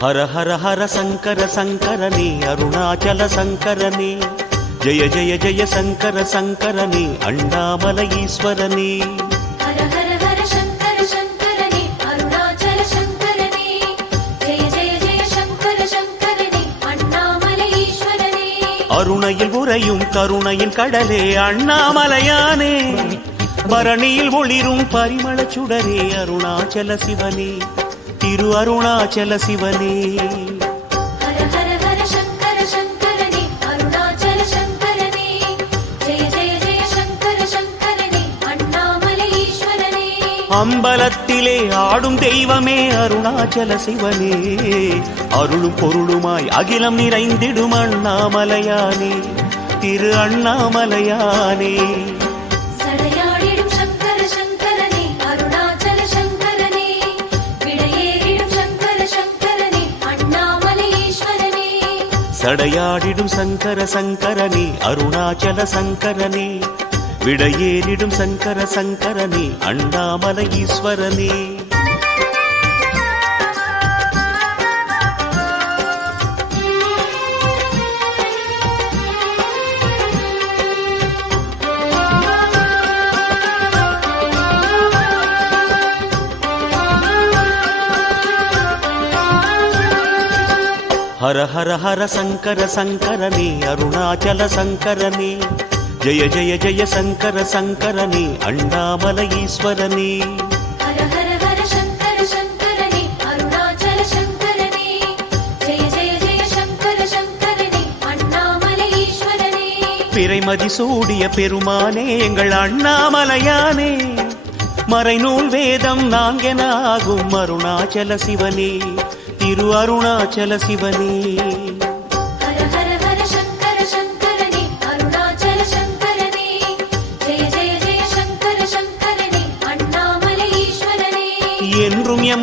హర హర హర శంకర శంకరని అరుణాచల శంకరని ஜெய ஜெய ஜெய சங்கர சங்கரனே அண்ணாமலை ஈஸ்வரனே அருணையில் உறையும் கருணையின் கடலே அண்ணாமலையானே. பரணியில் ஒளிரும் பரிமள சுடரே அருணாச்சல சிவனே. திரு அருணாச்சல சிவனே. அம்பலத்திலே ஆடும் தெய்வமே அருணாச்சல சிவனே. அருளும் பொருளுமாய் அகிலம் நிறைந்திடும் அண்ணாமலையானே திரு அண்ணாமலையானே. சடையாடிடும் சங்கர சங்கரனே அருணாச்சல சங்கரனே. விடையேறிடும் சங்கர சங்கரனே அண்ணாமலை ஈஸ்வரனே சடையாடிடும் சங்கர சங்கரனே அருணாச்சல சங்கரனே விடையேறிடும் சங்கர சங்கரனே அண்ணாமலை ஈஸ்வரனே హర హర హర శంకర శంకరని అరుణాచల శంకరని ஜெய ஜெய ஜெய சங்கர சங்கரனே அண்ணாமலை ஈஸ்வரனே பிறைமதி சூடிய பெருமானே எங்கள் அண்ணாமலையானே. மறைநூல் வேதம் நான்கென ஆகும் அருணாச்சல சிவனே திரு அருணாச்சல சிவனே. мне